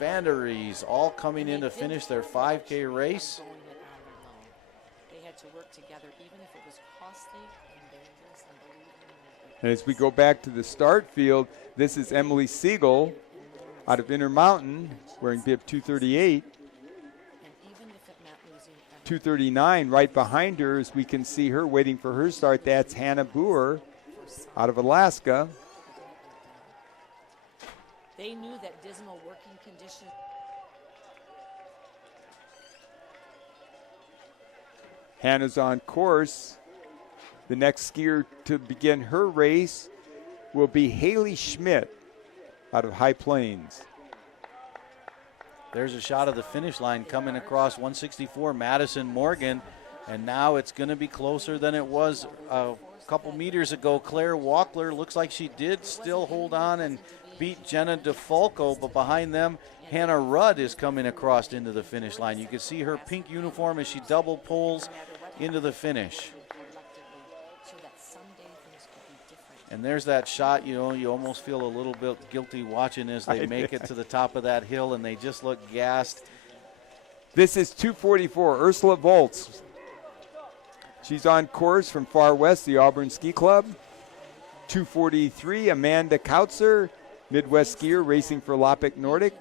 Vanderies all coming in to finish their 5K race. They had to work together even if it was costly and dangerous and believing. And as we go back to the start field, this is Emily Siegel out of Intermountain wearing bib 238. 239 right behind her as we can see her waiting for her start. That's Hannah Boer out of Alaska. They knew that dismal working conditions. Hannah's on course. The next skier to begin her race will be Haley Schmidt out of High Plains. There's a shot of the finish line coming across 164, Madison Morgan. And now it's going to be closer than it was a couple meters ago. Claire Walkler looks like she did still hold on and beat Jenna DeFalco, but behind them, Hannah Rudd is coming across into the finish line. You can see her pink uniform as she double pulls into the finish. And there's that shot, you know, you almost feel a little bit guilty watching as they make it to the top of that hill, and they just look gassed. This is 244, Ursula Volz. She's on course from Far West, the Auburn Ski Club. 243, Amanda Kautzer, Midwest skier racing for Lopik Nordic.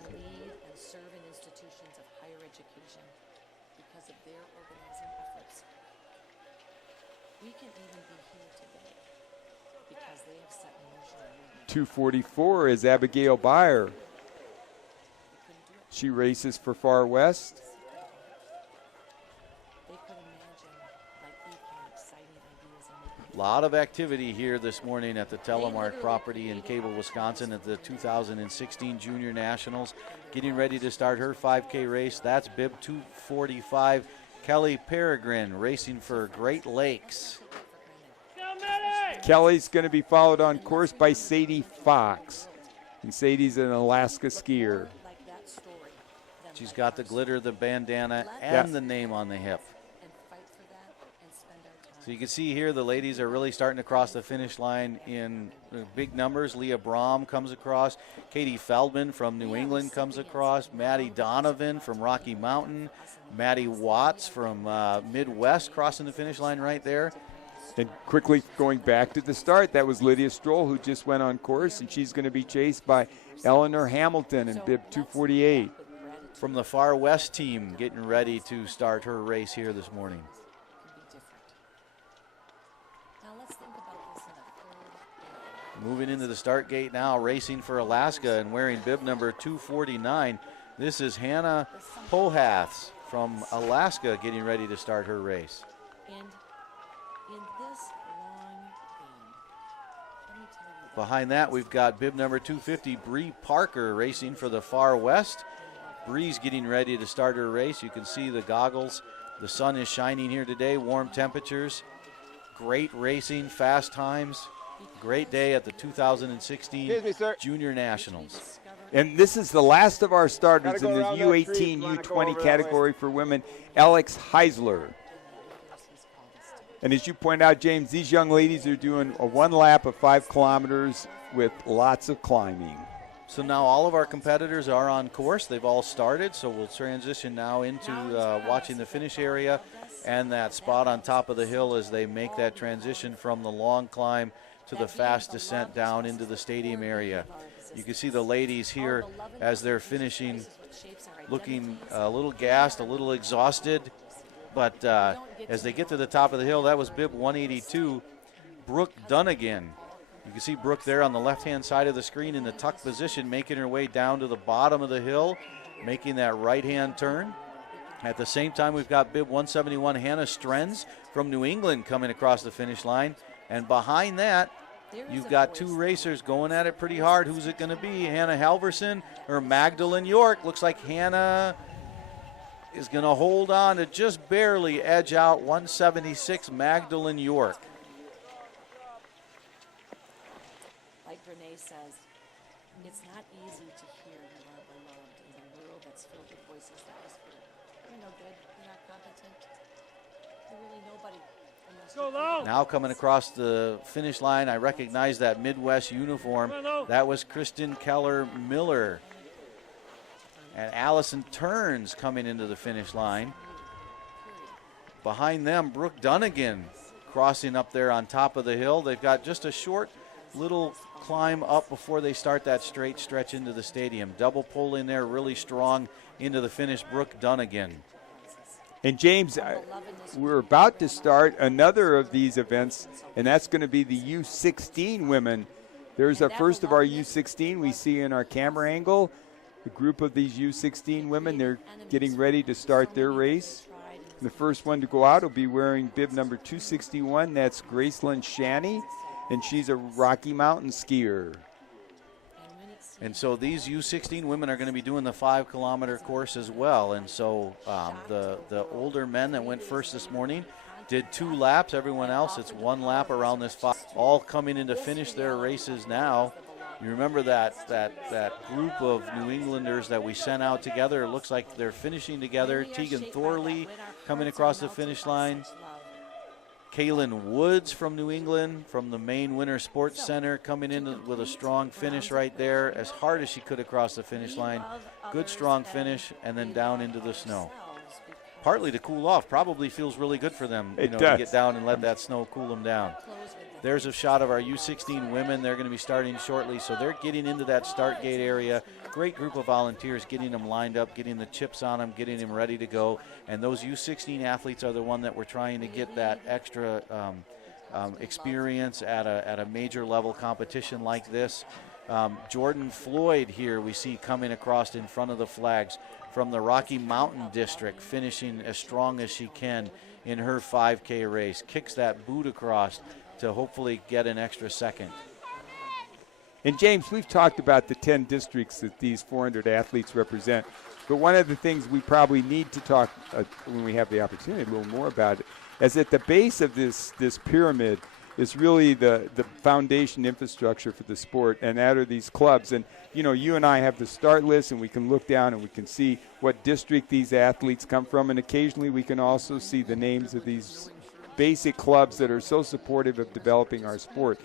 .244 is Abigail Beyer. She races for Far West. A lot of activity here this morning at the Telemark property in Cable, Wisconsin at the 2016 Junior Nationals. Getting ready to start her 5K race. That's bib 245, Kelly Peregrine racing for Great Lakes. Kelly's going to be followed on course by Sadie Fox. And Sadie's an Alaska skier. She's got the glitter, the bandana, and the name on the hip. So you can see here the ladies are really starting to cross the finish line in big numbers. Leah Brahm comes across. Katie Feldman from New England comes across. Maddie Donovan from Rocky Mountain. Maddie Watts from Midwest crossing the finish line right there. And quickly going back to the start, that was Lydia Stroll who just went on course, and she's going to be chased by Eleanor Hamilton in bib 248. From the Far West team getting ready to start her race here this morning. Moving into the start gate now, racing for Alaska and wearing bib number 249. This is Hannah Pohaths from Alaska getting ready to start her race. Behind that, we've got bib number 250, Bree Parker, racing for the Far West. Bree's getting ready to start her race. You can see the goggles. The sun is shining here today, warm temperatures. Great racing, fast times. Great day at the 2016 Junior Nationals. And this is the last of our starters in the U18, U20 category for women, Alex Heisler. And as you point out, James, these young ladies are doing a one lap of 5 kilometers with lots of climbing. So now all of our competitors are on course. They've all started, so we'll transition now into watching the finish area and that spot on top of the hill as they make that transition from the long climb to the fast descent down into the stadium area. You can see the ladies here as they're finishing looking a little gassed, a little exhausted. But as they get to the top of the hill, that was bib 182, Brooke Dunnigan. You can see Brooke there on the left-hand side of the screen in the tuck position, making her way down to the bottom of the hill, making that right-hand turn. At the same time, we've got bib 171, Hannah Strenz from New England coming across the finish line. And behind that, you've got 2 racers going at it pretty hard. Who's it going to be, Hannah Halverson or Magdalene York? Looks like Hannah is going to hold on to just barely edge out 176 Magdalene York. Like Renee says, it's not easy to hear you are beloved in a world that's filled with voices that whisper, you're no good, you're not competent, you're really nobody. Now coming across the finish line, I recognize that Midwest uniform. That was Kristen Keller Miller. And Allison turns coming into the finish line. Behind them, Brooke Dunnigan crossing up there on top of the hill. They've got just a short little climb up before they start that straight stretch into the stadium. Double pull in there, really strong into the finish, Brooke Dunnigan. And James, we're about to start another of these events, and that's going to be the U16 women. There's a first of our U16 we see in our camera angle. A group of these U16 women, they're getting ready to start their race. The first one to go out will be wearing bib number 261. That's Gracelyn Shanny, and she's a Rocky Mountain skier. And so these U16 women are going to be doing the 5-kilometer course as well. And so the older men that went first this morning did 2 laps. Everyone else, it's 1 lap around this 5. All coming in to finish their races now. You remember that group of New Englanders that we sent out together? It looks like they're finishing together. Tegan Thorley coming across the finish line. Kaylin Woods from New England, from the Maine Winter Sports Center, coming in with a strong finish right there, as hard as she could across the finish line. Good, strong finish, and then down into the snow. Partly to cool off. Probably feels really good for them, to get down and let that snow cool them down. There's a shot of our U16 women. They're going to be starting shortly, so they're getting into that start gate area. Great group of volunteers getting them lined up, getting the chips on them, getting them ready to go. And those U16 athletes are the one that we're trying to get that extra experience at a major level competition like this. Jordan Floyd here we see coming across in front of the flags from the Rocky Mountain District, finishing as strong as she can in her 5K race. Kicks that boot across to hopefully get an extra second. And James, we've talked about the 10 districts that these 400 athletes represent, but one of the things we probably need to talk when we have the opportunity a little more about it is at the base of this pyramid is really the foundation infrastructure for the sport, and that are these clubs. And you and I have the start list, and we can look down and we can see what district these athletes come from, and occasionally we can also see the names of these basic clubs that are so supportive of developing our sport.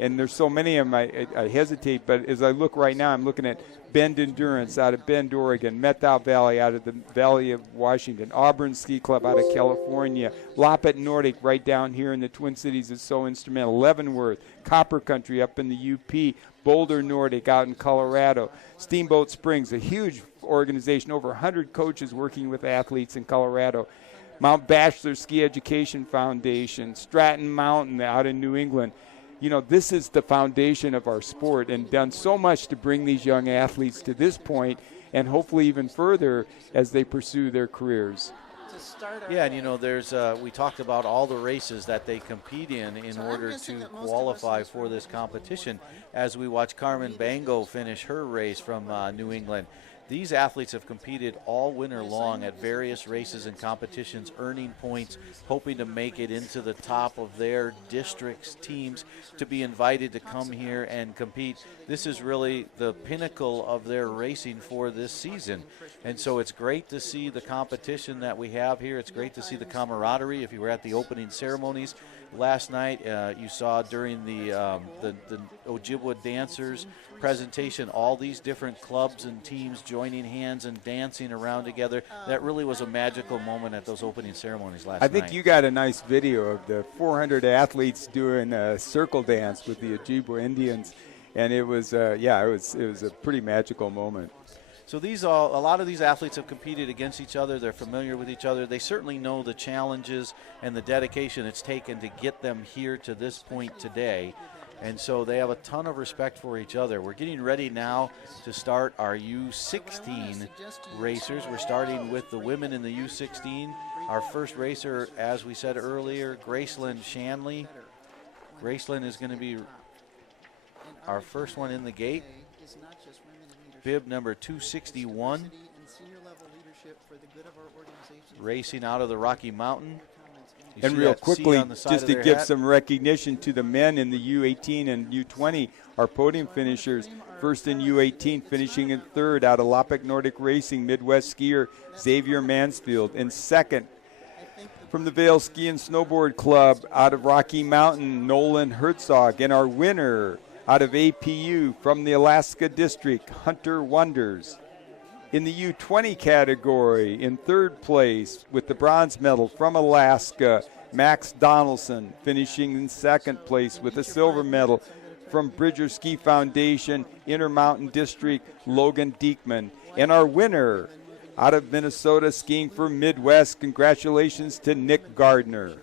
And there's so many of them, I hesitate, but as I look right now, I'm looking at Bend Endurance out of Bend, Oregon, Methal Valley out of the Valley of Washington, Auburn Ski Club out of California, Loppet Nordic right down here in the Twin Cities is so instrumental, Leavenworth, Copper Country up in the UP, Boulder Nordic out in Colorado, Steamboat Springs, a huge organization, over 100 coaches working with athletes in Colorado, Mount Bachelor Ski Education Foundation, Stratton Mountain out in New England. This is the foundation of our sport, and done so much to bring these young athletes to this point and hopefully even further as they pursue their careers. Yeah, and there's we talked about all the races that they compete in order to qualify for this competition as we watch Carmen Bango finish her race from New England. These athletes have competed all winter long at various races and competitions, earning points, hoping to make it into the top of their district's teams to be invited to come here and compete. This is really the pinnacle of their racing for this season. And so it's great to see the competition that we have here. It's great to see the camaraderie. If you were at the opening ceremonies last night, you saw during the Ojibwa dancers presentation, all these different clubs and teams joining hands and dancing around together. That really was a magical moment at those opening ceremonies last night. I think you got a nice video of the 400 athletes doing a circle dance with the Ojibwa Indians, and it was it was a pretty magical moment. So a lot of these athletes have competed against each other. They're familiar with each other. They certainly know the challenges and the dedication it's taken to get them here to this point today. And so they have a ton of respect for each other. We're getting ready now to start our U16 racers. We're starting with the women in the U16. Our first racer, as we said earlier, Gracelyn Shanley. Gracelyn is going to be our first one in the gate. Bib number 261. Racing out of the Rocky Mountain. And real quickly, just to give some recognition to the men in the U18 and U20, our podium finishers. First in U18, finishing in third out of Loppet Nordic Racing, Midwest skier Xavier Mansfield. And second, from the Vail Ski and Snowboard Club out of Rocky Mountain, Nolan Herzog. And our winner out of APU from the Alaska District, Hunter Wonders. In the U20 category, in third place with the bronze medal from Alaska, Max Donaldson, finishing in second place with a silver medal from Bridger Ski Foundation, Intermountain District, Logan Diekman. And our winner out of Minnesota, skiing for Midwest, congratulations to Nick Gardner.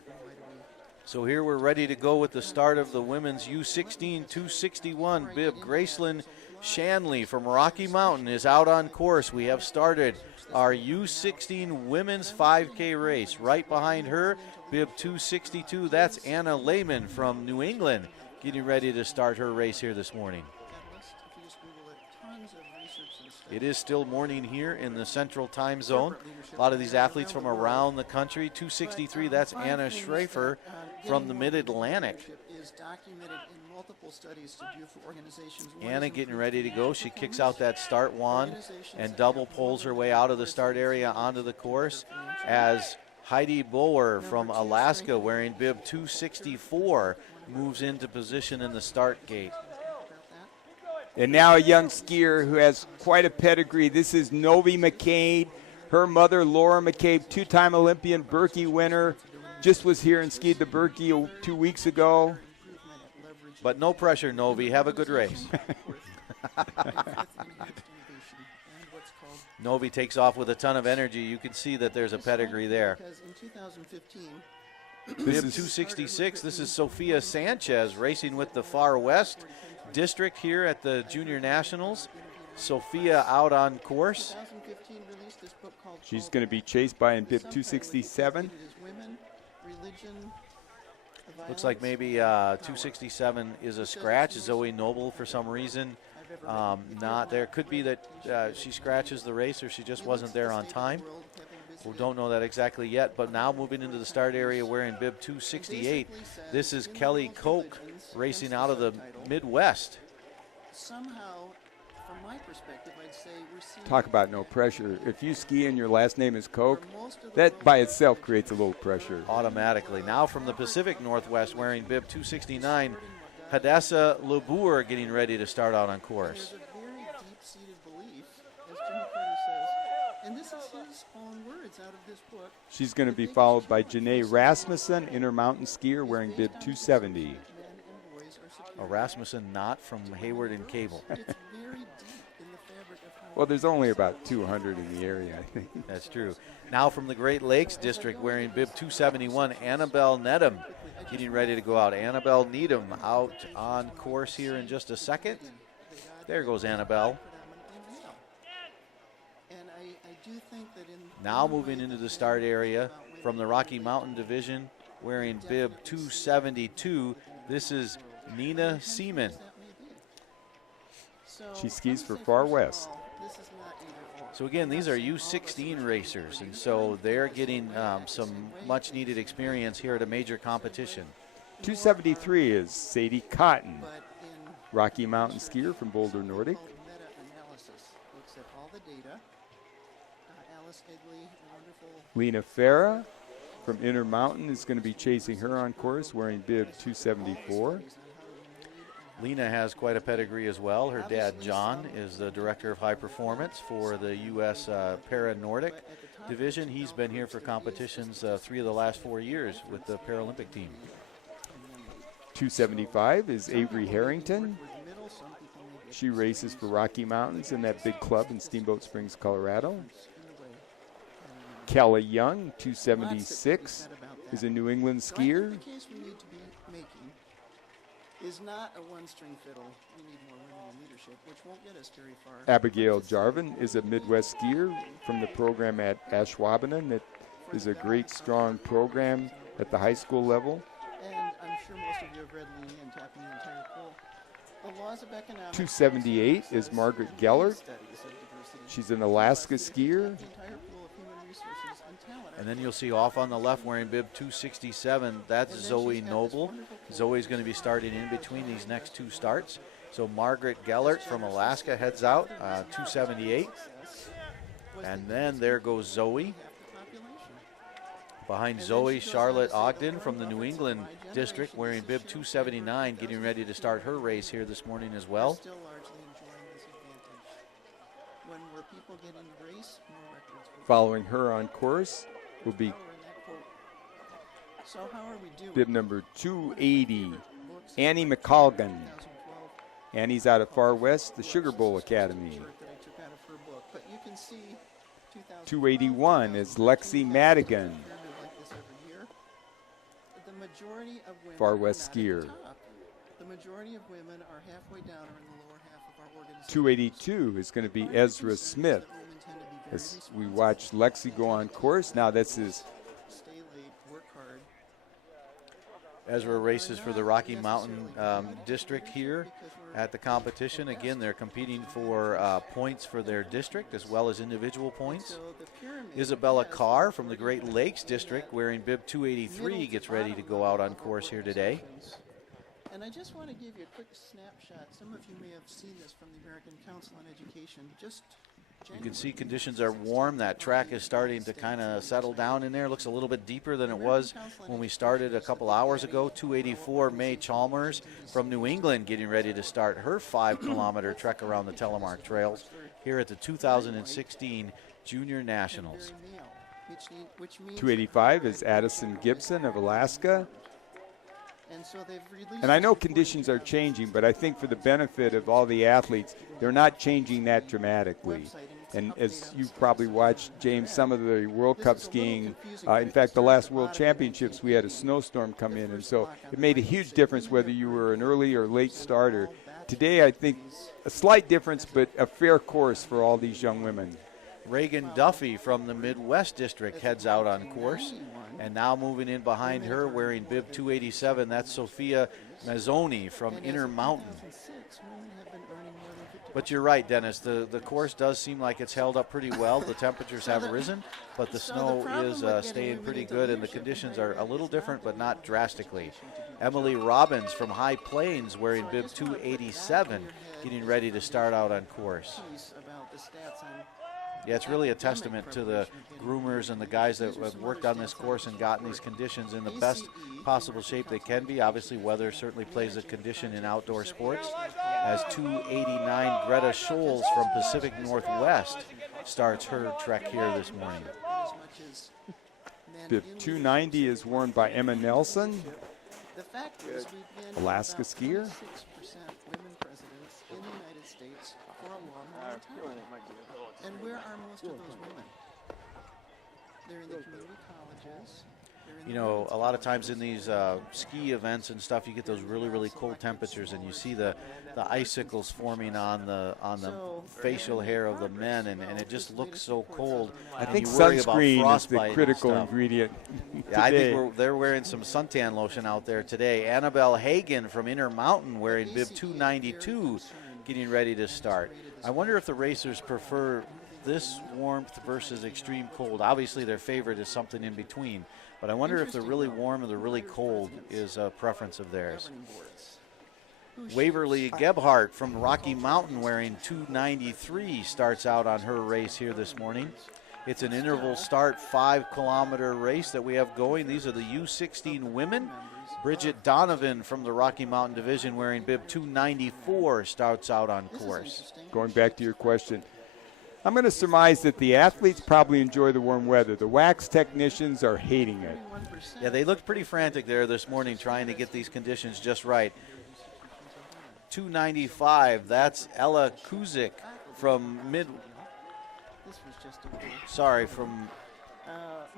So here we're ready to go with the start of the women's U16 261 bib. Gracelyn Shanley from Rocky Mountain is out on course. We have started our U16 women's 5K race. Right behind her, bib 262, that's Anna Lehman from New England, getting ready to start her race here this morning. It is still morning here in the Central Time Zone. A lot of these athletes from around the country. 263, that's Anna Schrafer from the Mid-Atlantic. Anna getting ready to go. She kicks out that start wand and double pulls her way out of the start area onto the course as Heidi Bower from Alaska, wearing bib 264, moves into position in the start gate. And now a young skier who has quite a pedigree. This is Novi McCabe. Her mother, Laura McCabe, two-time Olympian Birkie winner, just was here and skied the Birkie 2 weeks ago. But no pressure, Novi. Have a good race. Novi takes off with a ton of energy. You can see that there's a pedigree there. Bib 266, this is Sophia Sanchez racing with the Far West District here at the Junior Nationals. Sophia out on course. She's going to be chased by in bib 267. Looks like maybe 267 is a scratch. Zoe Noble, for some reason, not there. Could be that she scratches the race or she just wasn't there on time. We don't know that exactly yet, but now moving into the start area wearing bib 268. This is Kelly Koch racing out of the Midwest. Somehow, from my perspective, I'd say we're seeing... Talk about no pressure. If you ski and your last name is Koch, that by itself creates a little pressure. Automatically. Now from the Pacific Northwest wearing bib 269, Hadessa Lebour getting ready to start out on course. There's a very deep-seated belief, as Jimmy Carter says, and this is his own words out of this book. She's going to be followed by Janae Rasmussen, Intermountain skier, wearing bib 270. Rasmussen not from Hayward and Cable. Well, there's only about 200 in the area, I think. That's true. Now from the Great Lakes District wearing bib 271, Annabelle Needham getting ready to go out. Annabelle Needham out on course here in just a second. There goes Annabelle. Now moving into the start area from the Rocky Mountain Division wearing bib 272. This is Nina Seaman. She skis for Far West. So again, these are U16 racers, and so they're getting some much-needed experience here at a major competition. 273 is Sadie Cotton, Rocky Mountain skier from Boulder Nordic. Lena Farah from Intermountain is going to be chasing her on course, wearing bib 274. Lena has quite a pedigree as well. Her dad, John, is the director of high performance for the U.S. Para-Nordic division. He's been here for competitions 3 of the last 4 years with the Paralympic team. 275 is Avery Harrington. She races for Rocky Mountains in that big club in Steamboat Springs, Colorado. Kelly Young, 276, is a New England skier. Is not a one-string fiddle. We need more women in leadership, which won't get us very far. Abigail Jarvin is a Midwest skier from the program at Ashwaubenon. That is a great, strong program at the high school level. And I'm sure most of you have read Lee and Tapping the Entire Pool. The laws of economics... 278 is Margaret Gellert. She's an Alaska skier. And then you'll see off on the left wearing bib 267, that's Zoe Noble. Zoe's going to be starting in between these next 2 starts. So Margaret Gellert from Alaska heads out, 278. And then there goes Zoe. Behind Zoe, Charlotte Ogden from the New England District wearing bib 279, getting ready to start her race here this morning as well. people get in the race, more records will Following her on course will be power in that quote. So how are we doing? bib number 280, Books, Annie McColgan. 2012 Annie's out of Far West, the Sugar Bowl Academy. shirt that I took out of her book. But you can see 281 is Lexi Madigan, like this every year. The majority of women Far are West not at the skier. top. The majority of women are halfway down or in the lower half of our organization. 282 is going to be My Ezra concern is Smith. that women tend to be very As we responsible, watch Lexi go on course, now this is stay late, work hard. Ezra races for the Rocky Mountain district here at the competition. Again, they're competing for points for their district as well as individual points. So the pyramid Isabella has Carr the from the majority Great of Lakes women district at wearing bib 283 middle gets to ready to bottom go out on of our course here today. organizations. And I just want to give you a quick snapshot. Some of you may have seen this from the American Council on Education. Just You can see conditions are warm. That track is starting to kind of settle down in there. Looks a little bit deeper than it was when we started a couple hours ago. 284 Mae Chalmers from New England getting ready to start her 5-kilometer trek around the Telemark Trails here at the 2016 Junior Nationals. very male, which means 285 is Addison Gibson of Alaska. and so they've released And I know this report conditions are changing, but I think for the benefit of all the athletes, they're not changing that dramatically. And as you've probably watched, James, some of the World Cup skiing, in fact, the last World Championships, we had a snowstorm come in, and so it made a huge difference whether you were an early or late starter. Today, I think a slight difference, but a fair course for all these young women. Reagan Duffy from the Midwest District heads out on course. And now moving in behind her wearing bib 287, that's Sophia Mazzoni from Intermountain. 2006, women have been earning more than 50%. But you're right, Dennis. The course does seem like it's held up pretty well. The temperatures have risen, but the snow is staying pretty good, and the conditions are a little different, but not drastically. Emily Robbins from High Plains wearing bib 287, getting ready to start out on course. Piece about the stats on Yeah, it's really a testament to the groomers and the guys that have worked on this course and gotten these conditions in the best possible shape they can be. Obviously, weather certainly plays a condition in outdoor sports. As 289 Greta Scholes from Pacific Northwest starts her trek here this morning. as much as men Bib in 290 is worn by Emma Nelson. The fact is we've been Alaska about skier. 26% women presidents in the United States for a long, long time. And where are most of those women? They're in the community colleges. They're in You the know, women's a lot of colleges. times in these ski events and stuff, you get those really, really cold temperatures, and you see the icicles forming on the facial hair of the men, and it just looks so cold. I And think you worry about sunscreen is frostbite the and critical stuff. ingredient Yeah, I today. think they're wearing some suntan lotion out there today. Annabelle Hagan from Intermountain wearing bib 292, getting ready to start. I wonder if the racers prefer this warmth versus extreme cold. Obviously, their favorite is something in between, but I wonder if the really warm or the really cold is a preference of theirs. Governing boards. Who Waverly Gebhardt from Rocky Mountain wearing 293 starts out on her race here this morning. It's an interval start 5-kilometer race that we have going. These are the U16 women. Bridget Donovan from the Rocky Mountain Division wearing bib 294 starts out on This is course. interesting. Going back to your question, I'm going to surmise that the athletes probably enjoy the warm weather. The wax technicians are hating it. 31%. Yeah, they looked pretty frantic there this morning trying to get these conditions just right. 295, that's Ella Kuzik from This was just a from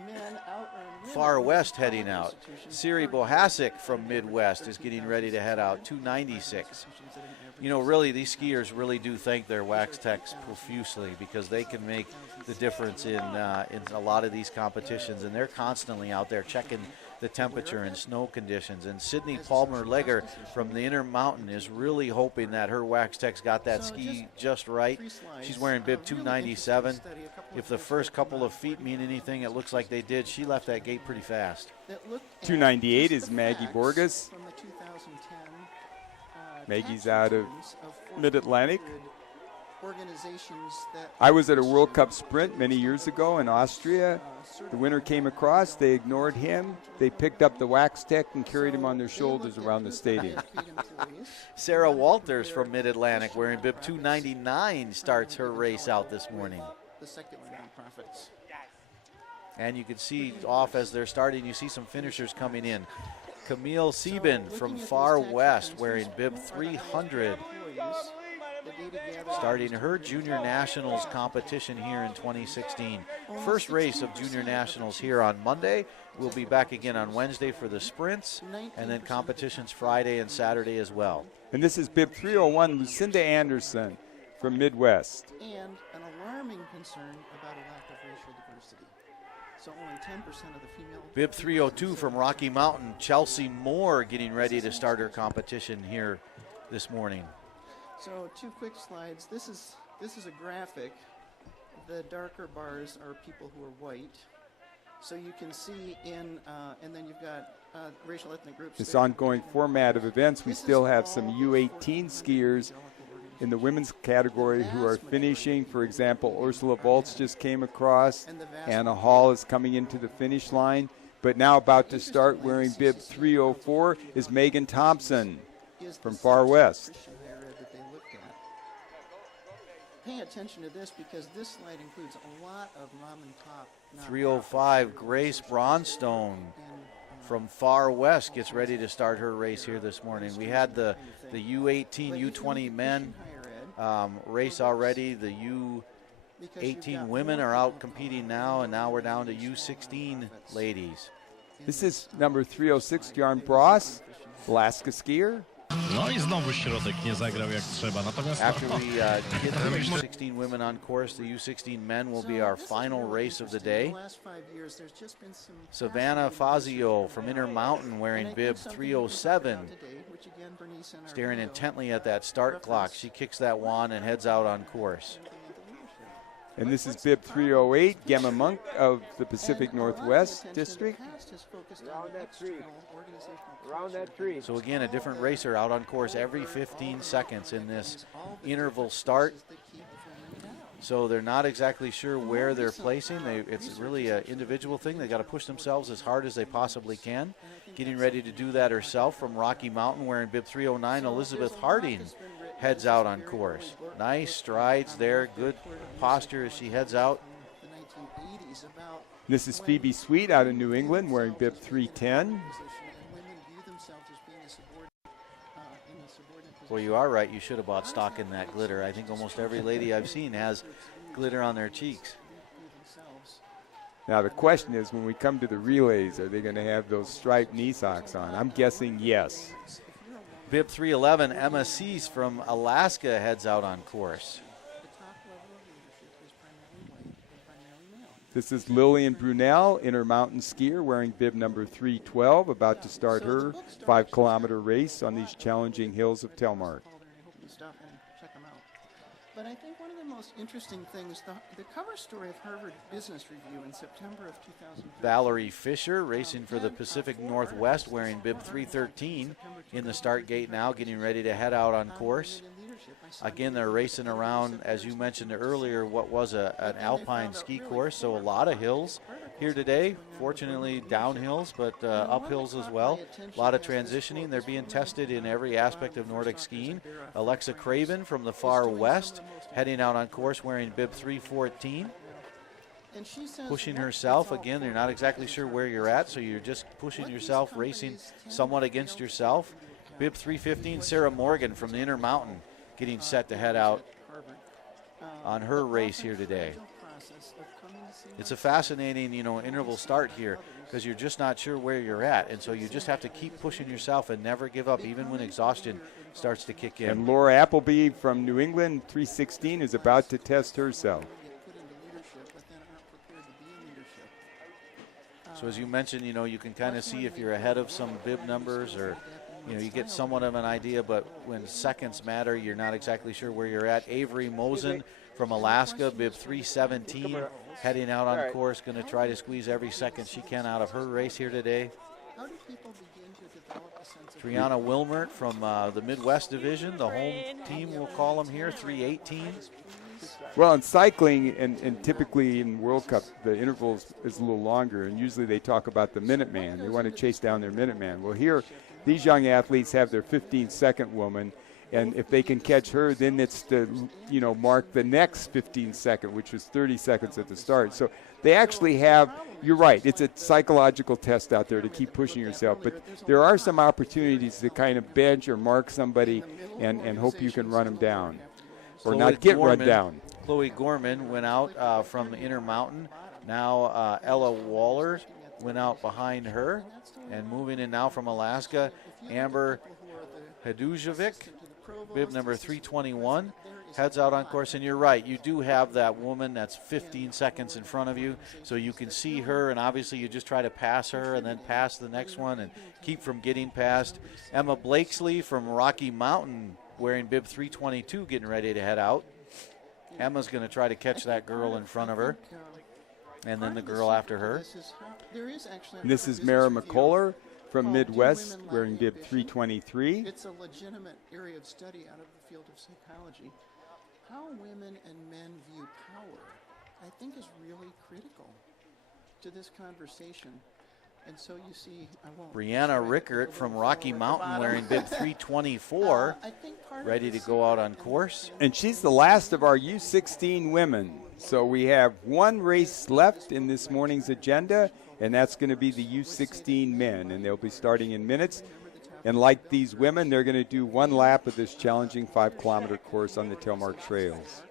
men outrun women Far in West college heading out. institutions Siri for Bohasic from Midwest is getting ready to head out, 296. institutions at an average You know, really, these skiers really do thank their wax techs profusely because they can make the difference in a lot of these competitions, and they're constantly out there checking the temperature and snow conditions. And Sydney Palmer-Legger from the Intermountain is really hoping that her wax tech's got that ski just right. She's wearing bib 297. If the first couple of feet mean anything, it looks like they did. She left that gate pretty fast. that looked at 298 just is the Maggie facts Borges. from the 2010 Maggie's tax out of returns of Mid-Atlantic. organizations that I was at a World Cup sprint many years ago in Austria. The winner came across. They ignored him. They picked up the wax stick and carried him on their shoulders around the stadium. Sarah Walters from Mid-Atlantic wearing bib 299 starts her race out this morning. The secular nonprofits. And you can see off as they're starting, you see some finishers coming in. Camille Sieben from Far West wearing bib 300. Starting her Junior Nationals competition here in 2016. First race of Junior Nationals here on Monday. We'll be back again on Wednesday for the sprints, and then competitions Friday and Saturday as well. And this is bib 301, Lucinda Anderson from Midwest. And an alarming concern about a lack of racial diversity. So only 10% of the female. Bib 302 from Rocky Mountain, Chelsea Moore getting ready to start her competition here this morning. So 2 quick slides. This is a graphic. The darker bars are people who are white. So you can see in, and then you've got racial ethnic groups. This ongoing format of events, we still have some U18 skiers in the women's category who are finishing. For example, Ursula Volz just came across. Anna Hall is coming into the finish line. But now about to start wearing bib 304 is Megan Thompson from Far West. Pay attention to this because this slide includes a lot of mom and pop. 305, Grace Bronstone from Far West gets ready to start her race here this morning. We had the U18, U20 men race already. The U18 women are out competing now, and now we're down to U16 ladies. This is number 306, Bjorn Bross, Alaska skier. No i znowu środek nie zagrał jak trzeba. Natomiast After we get the U16 women on course, the U16 men will be our final race of the day. Savannah Fazio from Intermountain wearing bib 307, staring intently at that start clock. She kicks that wand and heads out on course. And this is bib 308, Gemma Monk of the Pacific Northwest District. Around that tree. So again, a different racer out on course every 15 seconds in this interval start. So they're not exactly sure where they're placing. It's really an individual thing. They got to push themselves as hard as they possibly can. Getting ready to do that herself from Rocky Mountain wearing bib 309, Elizabeth Harding heads out on course. Nice strides there, good posture as she heads out. This is Phoebe Sweet out of New England wearing bib 310. Well, you are right. You should have bought stock in that glitter. I think almost every lady I've seen has glitter on their cheeks. Now the question is, when we come to the relays, are they going to have those striped knee socks on? I'm guessing yes. Bib 311, Emma Cease from Alaska heads out on course. This is Lillian Brunel, Intermountain skier, wearing bib number 312, about to start her 5-kilometer race on these challenging hills of Telemark. But I think one of the most interesting things, the cover story of Harvard Business Review in September of 2000. Valerie Fisher racing for the Pacific Northwest wearing bib 313 in the start gate now, getting ready to head out on course. Again, they're racing around, as you mentioned earlier, what was an alpine ski course, so a lot of hills here today. Fortunately, downhills, but uphills as well. A lot of transitioning. They're being tested in every aspect of Nordic skiing. Alexa Craven from the Far West heading out on course wearing bib 314. Pushing herself. Again, they're not exactly sure where you're at, so you're just pushing yourself, racing somewhat against yourself. Bib 315, Sarah Morgan from the Intermountain, getting set to head out on her race here today. It's a fascinating, interval start here because you're just not sure where you're at, and so you just have to keep pushing yourself and never give up, even when exhaustion starts to kick in. And Laura Appleby from New England, 316, is about to test herself. So as you mentioned, you can kind of see if you're ahead of some bib numbers or you get somewhat of an idea, but when seconds matter, you're not exactly sure where you're at. Avery Mosen from Alaska, bib 317, heading out on course, going to try to squeeze every second she can out of her race here today. How do people begin to develop a sense of Triana Wilmert from the Midwest Division, the home team, we'll call them here, 3:18. Well, in cycling, and typically in World Cup, the intervals is a little longer, and usually they talk about the Minuteman. They want to chase down their Minuteman. Well, here, these young athletes have their 15-second woman, and if they can catch her, then it's to, mark the next 15-second, which was 30 seconds at the start. So they actually have, you're right, it's a psychological test out there to keep pushing yourself, but there are some opportunities to kind of bench or mark somebody and hope you can run them down or not get run down. Chloe Gorman went out from Intermountain. Now Ella Waller went out behind her. And moving in now from Alaska, Amber Hadujovic, bib number 321, heads out on course. And you're right, you do have that woman that's 15 seconds in front of you, so you can see her, and obviously you just try to pass her and then pass the next one and keep from getting past. Emma Blakesley from Rocky Mountain wearing bib 322 getting ready to head out. Emma's going to try to catch that girl in front of her, and then the girl after her. This is Mara McCuller from Midwest wearing bib 323. It's a legitimate area of study out of the field of psychology. How women and men view power, I think, is really critical to this conversation. And so you see, Brianna Rickert from Rocky Mountain wearing bib 324, ready to go out on course. And she's the last of our U16 women. So we have one race left in this morning's agenda, and that's going to be the U16 men, and they'll be starting in minutes. And like these women, they're going to do one lap of this challenging 5-kilometer course on the Telmark Trails.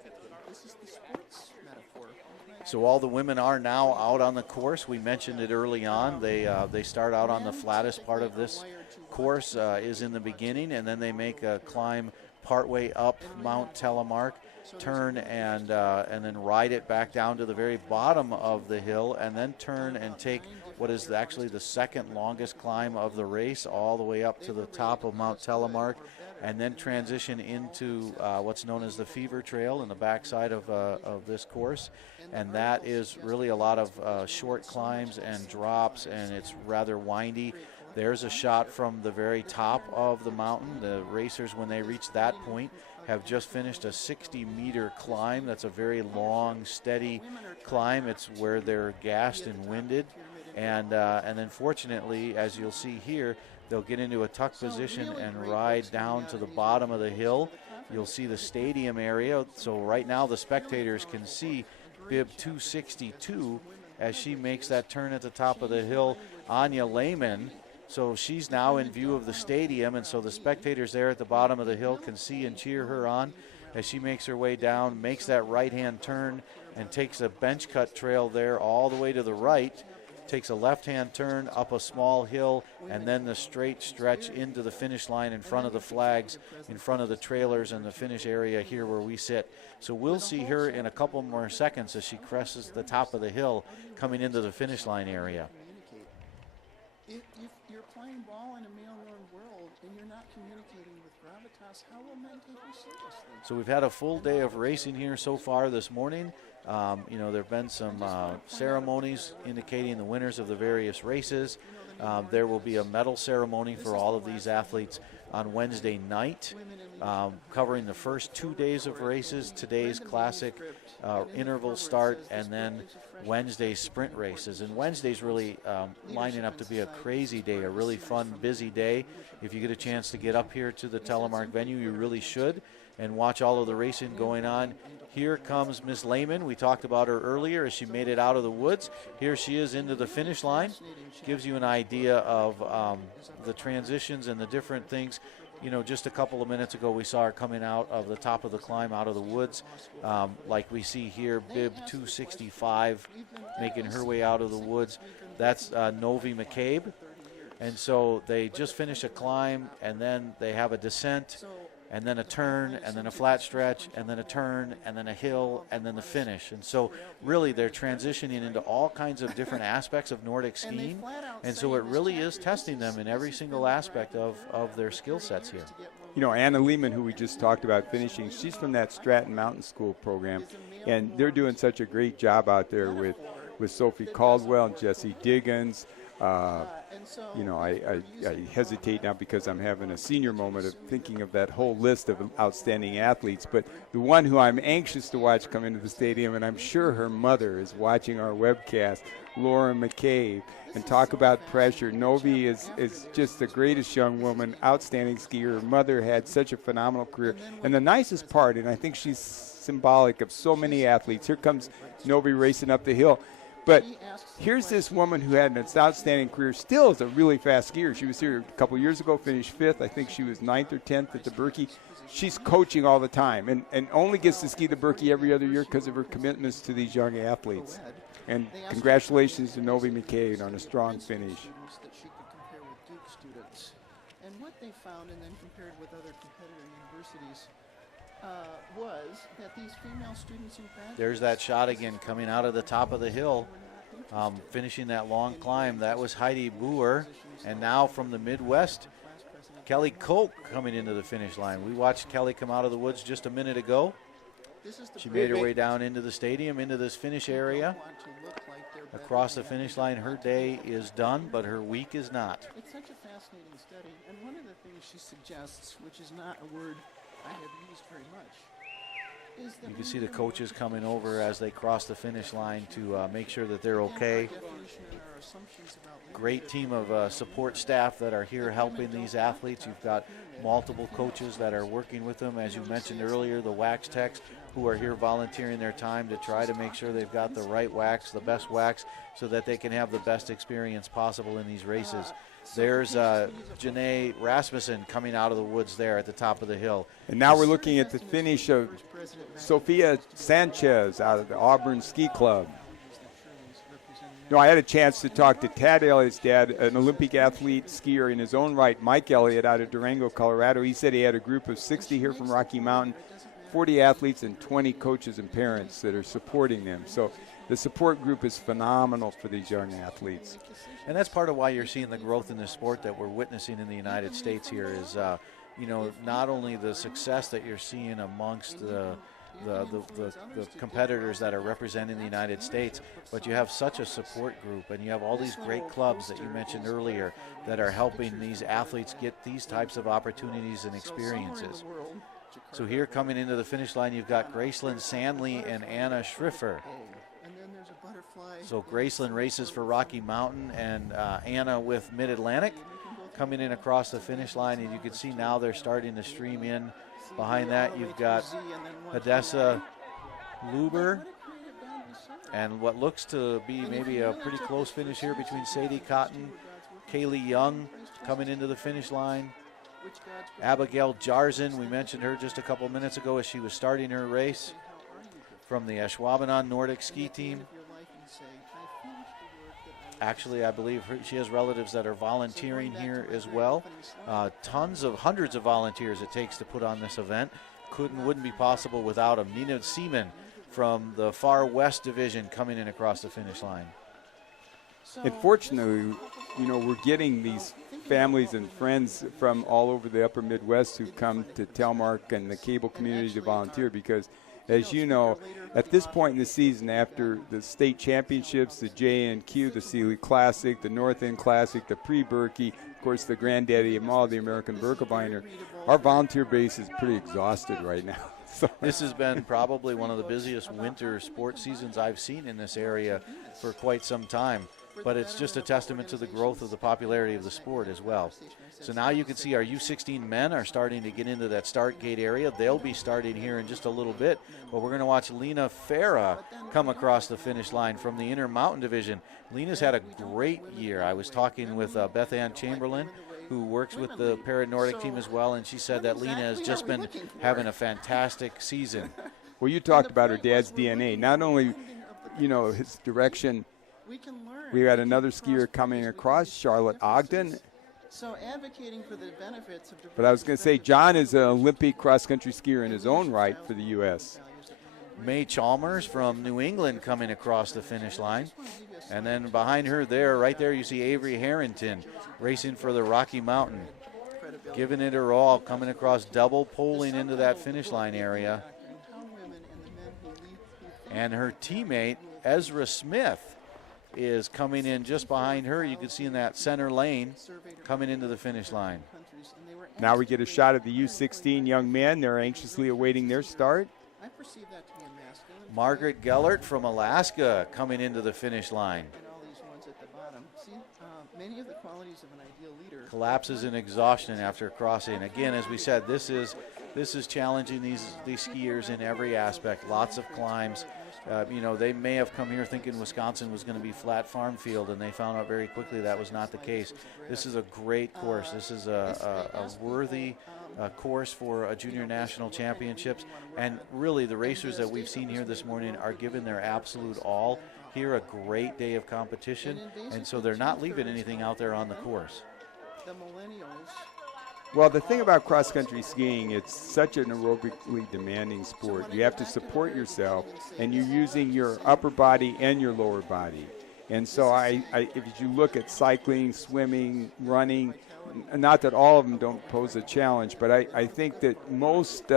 So all the women are now out on the course. We mentioned it early on. They start out on the flattest part of this course is in the beginning, and then they make a climb partway up Mount Telemark, turn and then ride it back down to the very bottom of the hill, and then turn and take what is actually the second longest climb of the race all the way up to the top of Mount Telemark, and then transition into what's known as the Fever Trail in the backside of this course. And that is really a lot of short climbs and drops, and it's rather windy. There's a shot from the very top of the mountain. The racers, when they reach that point, have just finished a 60-meter climb. That's a very long, steady climb. It's where they're gassed and winded. And then fortunately, as you'll see here, they'll get into a tuck position and ride down to the bottom of the hill. You'll see the stadium area. So right now the spectators can see bib 262 as she makes that turn at the top of the hill. Anya Lehman, so she's now in view of the stadium, and so the spectators there at the bottom of the hill can see and cheer her on as she makes her way down, makes that right-hand turn, and takes a bench cut trail there all the way to the right, takes a left-hand turn up a small hill, and then the straight stretch into the finish line in front of the flags, in front of the trailers and the finish area here where we sit. So we'll see her in a couple more seconds as she crosses the top of the hill coming into the finish line area. If you're playing ball in a male-run world and you're not communicating with gravitas, how will men take you seriously? So we've had a full day of racing here so far this morning. There have been some ceremonies indicating the winners of the various races. There will be a medal ceremony for all of these athletes on Wednesday night, covering the first 2 days of races, today's classic interval start, and then Wednesday's sprint races. And Wednesday's really lining up to be a crazy day, a really fun, busy day. If you get a chance to get up here to the Telemark venue, you really should, and watch all of the racing going on. Here comes Miss Lehman. We talked about her earlier as she made it out of the woods. Here she is into the finish line. Gives you an idea of the transitions and the different things. Just a couple of minutes ago we saw her coming out of the top of the climb out of the woods, like we see here, bib 265 making her way out of the woods. That's Novi McCabe. And so they just finish a climb, and then they have a descent, and then a turn, and then a flat stretch, and then a turn, and then a hill, and then the finish. And so really they're transitioning into all kinds of different aspects of Nordic skiing, and so it really is testing them in every single aspect of their skill sets here. Anna Lehman, who we just talked about finishing, she's from that Stratton Mountain School program, and they're doing such a great job out there with Sophie Caldwell and Jessie Diggins, And so You know, I hesitate now because I'm having a senior moment of thinking of that whole list of outstanding athletes. But the one who I'm anxious to watch come into the stadium, and I'm sure her mother is watching our webcast, Laura McCabe, and talk about pressure. Novi is just the greatest young woman, outstanding skier. Her mother had such a phenomenal career. And the nicest part, and I think she's symbolic of so many athletes, here comes Novi racing up the hill. But here's this woman who had an outstanding career, still is a really fast skier. She was here a couple years ago, finished 5th. I think she was 9th or 10th at the Berkey. She's coaching all the time and only gets to ski the Berkey every other year because of her commitments to these young athletes. And congratulations to Novi McCabe on a strong finish. that she could compare with Duke students. And what they found, and then compared with other competitor universities, was that these female students who graduated. There's that shot again coming out of the top of the hill, finishing that long climb. That was Heidi Boer. And now from the Midwest, Kelly Koch coming into the finish line. We watched Kelly come out of the woods just a minute ago. She made her way down into the stadium, into this finish area. Across the finish line, her day is done, but her week is not. It's such a fascinating study, and one of the things she suggests, which is not a word I have used very much, is that You can see the coaches coming over as they cross the finish line to make sure that they're okay. Great team of support staff that are here helping these athletes. You've got multiple coaches that are working with them. As you mentioned earlier, the wax techs who are here volunteering their time to try to make sure they've got the right wax, the best wax, so that they can have the best experience possible in these races. There's Janae Rasmussen coming out of the woods there at the top of the hill. And now we're looking at the finish of Sofia Sanchez out of the Auburn Ski Club. No, I had a chance to talk to Tad Elliott's dad, an Olympic athlete skier in his own right, Mike Elliott, out of Durango, Colorado. He said he had a group of 60 here from Rocky Mountain, 40 athletes and 20 coaches and parents that are supporting them. So the support group is phenomenal for these young athletes. And that's part of why you're seeing the growth in the sport that we're witnessing in the United States here is, not only the success that you're seeing amongst the competitors that are representing the United States, but you have such a support group, and you have all these great clubs that you mentioned earlier that are helping these athletes get these types of opportunities and experiences. So here coming into the finish line, you've got Gracelyn Sandley and Anna Schriffer. So Gracelyn races for Rocky Mountain, and Anna with Mid-Atlantic coming in across the finish line, and you can see now they're starting to stream in. Behind that, you've got Hadessa Luber, and what looks to be maybe a pretty close finish here between Sadie Cotton, Kaylee Young coming into the finish line. Abigail Jarzen, we mentioned her just a couple minutes ago as she was starting her race from the Ashwaubenon Nordic ski team. Actually, I believe she has relatives that are volunteering here as well. Hundreds of volunteers it takes to put on this event. Wouldn't be possible without them. Nina Seaman from the Far West Division coming in across the finish line. And fortunately, we're getting these families and friends from all over the upper Midwest who come to Telmark and the cable community to volunteer because, as you know, at this point in the season, after the state championships, the JNQ, the Sealy Classic, the North End Classic, the pre-Berkey, of course, the granddaddy of all, the American Birkebeiner, our volunteer base is pretty exhausted right now. So this has been probably one of the busiest winter sports seasons I've seen in this area for quite some time. But it's just a testament to the growth of the popularity of the sport as well. So now you can see our U16 men are starting to get into that start gate area. They'll be starting here in just a little bit, but we're going to watch Lena Farah come across the finish line from the Intermountain Division. Lena's had a great year. I was talking with Beth Ann Chamberlain, who works with the Para-Nordic team as well, and she said that Lena has just been having a fantastic season. Well, you talked about her dad's DNA. Not only, his direction. We got another skier coming across, Charlotte Ogden. So advocating for the benefits of but I was going to say, John is an Olympic cross-country skier in his own right for the U.S. May Chalmers from New England coming across the finish line. And then behind her right there, you see Avery Harrington racing for the Rocky Mountain. Giving it her all, coming across, double poling into that finish line area. And her teammate, Ezra Smith, is coming in just behind her. You can see in that center lane coming into the finish line. Now we get a shot of the U16 young men. They're anxiously awaiting their start. I perceive that to be a masculine. Margaret Gellert from Alaska coming into the finish line. And all these ones at the bottom. See, many of the qualities of an ideal leader. Collapses in exhaustion after crossing. Again, as we said, this is challenging these skiers in every aspect. Lots of climbs. You know, they may have come here thinking Wisconsin was going to be flat farm field, and they found out very quickly that was not the case. This is a great course. This is a worthy course for a junior national championships. And really, the racers that we've seen here this morning are giving their absolute all. Here, a great day of competition, and so they're not leaving anything out there on the course. The millennials. Well, the thing about cross-country skiing, it's such an aerobically demanding sport. You have to support yourself, and you're using your upper body and your lower body. And so if you look at cycling, swimming, running, not that all of them don't pose a challenge, but I think that most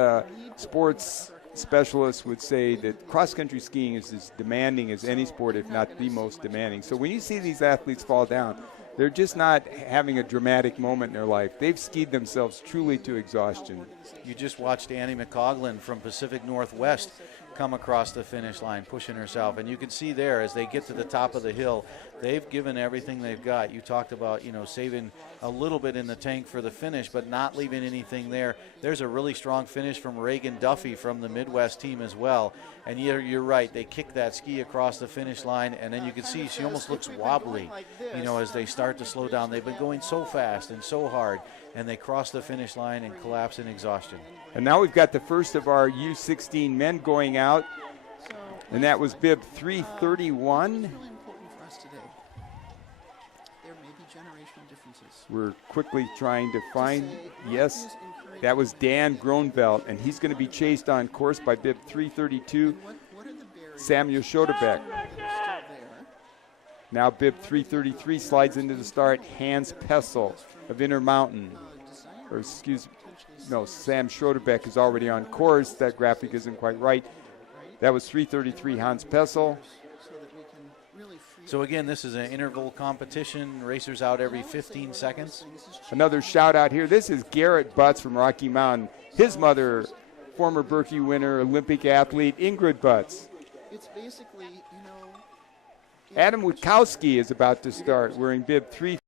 sports specialists would say that cross-country skiing is as demanding as any sport, if not the most demanding. So when you see these athletes fall down, they're just not having a dramatic moment in their life. They've skied themselves truly to exhaustion. You just watched Annie McCoglin from Pacific Northwest come across the finish line, pushing herself. And you can see there, as they get to the top of the hill, they've given everything they've got. You talked about, you know, saving a little bit in the tank for the finish, but not leaving anything there. There's a really strong finish from Reagan Duffy from the Midwest team as well. And you're right, they kick that ski across the finish line, and then you can see she almost looks wobbly, you know, as they start to slow down. They've been going so fast and so hard, and they cross the finish line and collapse in exhaustion. And now we've got the first of our U16 men going out, and that was bib 331. Really important for us today. There may be generational differences. We're quickly trying to find, yes, that was Dan Gronvelt, and he's going to be chased on course by bib 332, What are the barriers Samuel Schodebeck. that are still there? Now bib 333 slides into the start, Hans Pessel of Intermountain. Or excuse me, no, Sam Schodebeck is already on course. That graphic isn't quite right. That was 333 Hans Pessel. So again, this is an interval competition. Racers out every 15 seconds. Another shout out here. This is Garrett Butts from Rocky Mountain. His mother, former Berkey winner, Olympic athlete, Ingrid Butts. It's basically, you know. Adam Witkowski is about to start wearing bib 3.